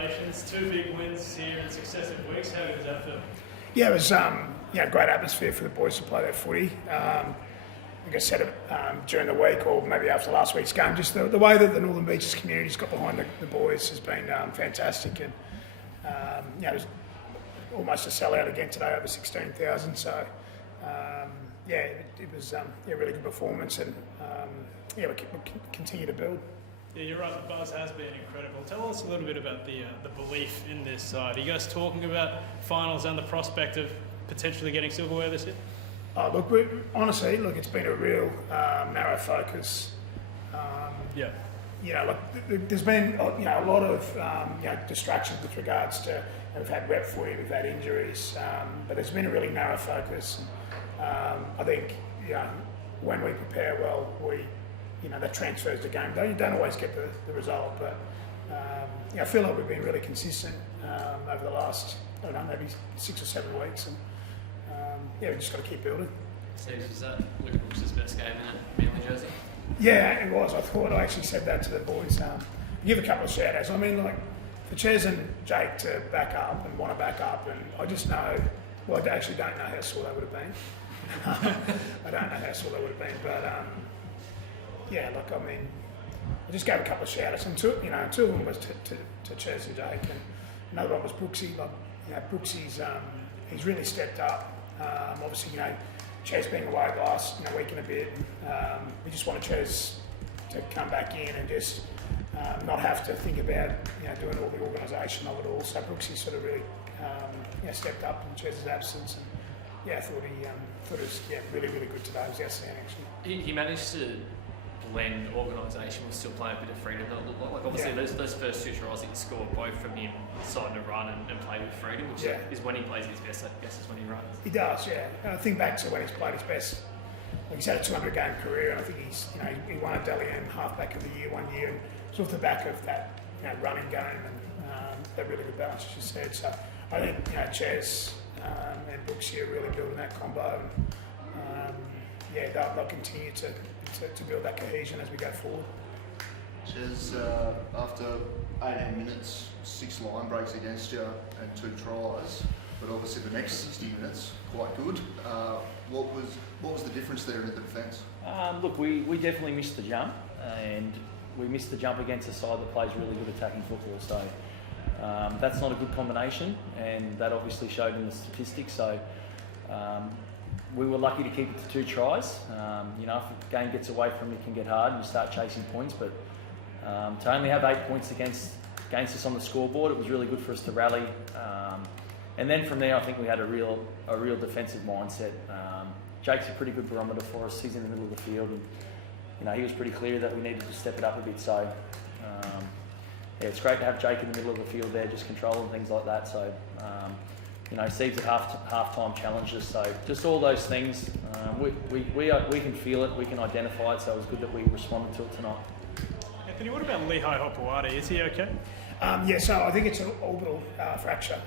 congratulations. 2 big wins here in successive weeks. How does that feel? Yeah, it was great atmosphere for the boys to play their footy. Like I said during the week, or maybe after last week's game, just the way that the Northern Beaches community's got behind the boys has been fantastic, and it was almost a sellout again today, over 16,000. So it was a really good performance, and we continue to build. Yeah, you're right. The buzz has been incredible. Tell us a little bit about the belief in this side. Are you guys talking about finals and the prospect of potentially getting silverware this year? Look, honestly, it's been a real narrow focus. There's been a lot of distractions with regards to, we've had rep footy, we've had injuries, but there's been a really narrow focus. I think when we prepare well, that transfers the game. You don't always get the result, but I feel like we've been really consistent over the last, maybe 6 or 7 weeks, and we've just got to keep building. So was that Luke Brooks' best game in that Manly jersey? Yeah, it was. I actually said that to the boys. Give a couple of shout outs. For Ches and Jake to back up and want to back up, and I just know, I actually don't know how sore they would have been. I don't know how sore they would have been, but I just gave a couple of shout outs, and two of them was to Ches and Jake, and another one was Brooksy. Brooksy's he's really stepped up. Obviously, Ches being away the last week and a bit, we just wanted Ches to come back in and just not have to think about doing all the organisation of it all. So Brooksy sort of really stepped up in Ches's absence, and I thought it was really, really good today. It was outstanding actually. He managed to blend organisation with still playing a bit of freedom. Like obviously those first 2 tries that you scored, both from him deciding to run and play with freedom, which is when he plays his best. I guess is when he runs. He does, yeah. And I think back to when he's played his best. He's had a 200 game career, and I think he won a Daly halfback of the year 1 year, and it's off the back of that running game and that really good balance, as you said. So I think Ches and Brooksy are really building that combo, and they'll continue to build that cohesion as we go forward. Ches, after 18 minutes, 6 line breaks against you and 2 tries, but obviously the next 60 minutes quite good. What was the difference there in the defence? Look, we definitely missed the jump, and we missed the jump against a side that plays really good attacking football. So that's not a good combination, and that obviously showed in the statistics. So we were lucky to keep it to 2 tries. If the game gets away from you, it can get hard and you start chasing points. But to only have 8 points against us on the scoreboard, it was really good for us to rally. And then from there, I think we had a real defensive mindset. Jake's a pretty good barometer for us. He's in the middle of the field, and he was pretty clear that we needed to step it up a bit. So it's great to have Jake in the middle of the field there, just controlling things like that. So Seeds at half-time challenges. So just all those things, we can feel it, we can identify it. So it was good that we responded to it tonight. Anthony, what about Lehigh Hopewadi? Is he okay? So I think it's an orbital fracture.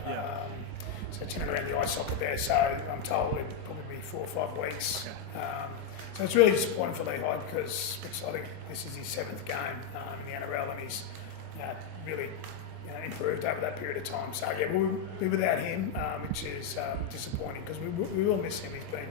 So it's in and around the eye socket there. So I'm told it'll probably be 4 or 5 weeks. Okay. So it's really disappointing for Lehigh because I think this is his 7th game in the NRL, and he's really improved over that period of time. So we'll be without him, which is disappointing because we will miss him. He's been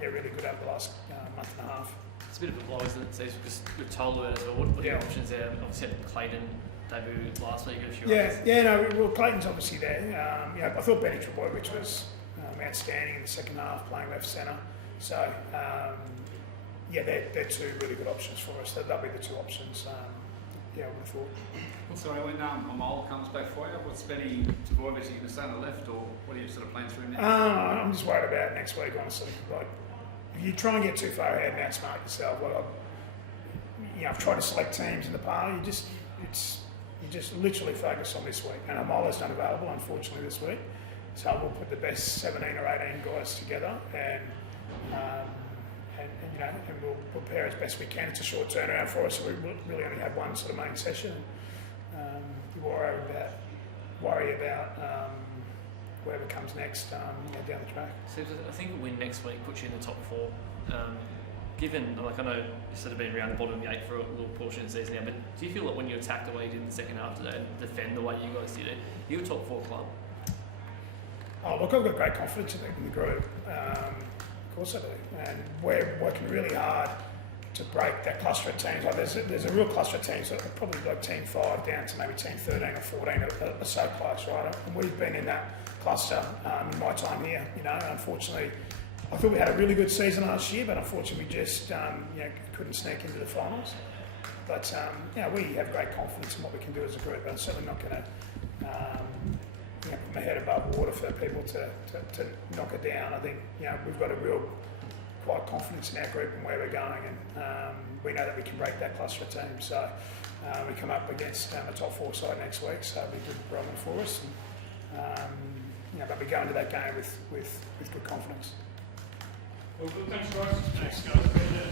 really good over the last month and a half. It's a bit of a blow, isn't it, Steve? Because we're told about it as well. What are the options there? Obviously, Clayton debut last week. A few others. Well, Clayton's obviously there. I thought Benny Trebojevic was outstanding in the second half, playing left centre. So they're 2 really good options for us. They'll be the 2 options. We thought. Sorry, when Amol comes back for you, what's Benny Trebojevic? Are you going to stay on the left, or what are you sort of playing through now? I'm just worried about next week, honestly. If you try and get too far ahead and outsmart yourself, I've tried to select teams in the past. You just literally focus on this week. And Amola's not available, unfortunately, this week. So we'll put the best 17 or 18 guys together and we'll prepare as best we can. It's a short turnaround for us, so we really only have one sort of main session. You worry about whoever comes next down the track. So I think a win next week puts you in the top 4. given, like I know you sort of been around the bottom of the 8 for a little portion of the season now, but do you feel like when you attack the way you did in the second half today and defend the way you guys did it, you're a top 4 club? Oh, look, I've got great confidence in the group. Of course I do. And we're working really hard to break that cluster of teams. Like there's a real cluster of teams, probably like team 5 down to maybe team 13 or 14 are so close, right? And we've been in that cluster in my time here. You know, unfortunately, I thought we had a really good season last year, but unfortunately we just couldn't sneak into the finals. But we have great confidence in what we can do as a group. I'm certainly not going to put my head above water for people to knock it down. I think we've got a real quite confidence in our group and where we're going, and we know that we can break that cluster of teams. So we come up against a top 4 side next week, so it'll be a good problem for us. And, but we go into that game with good confidence. Well, good. Thanks, guys. Thanks, guys.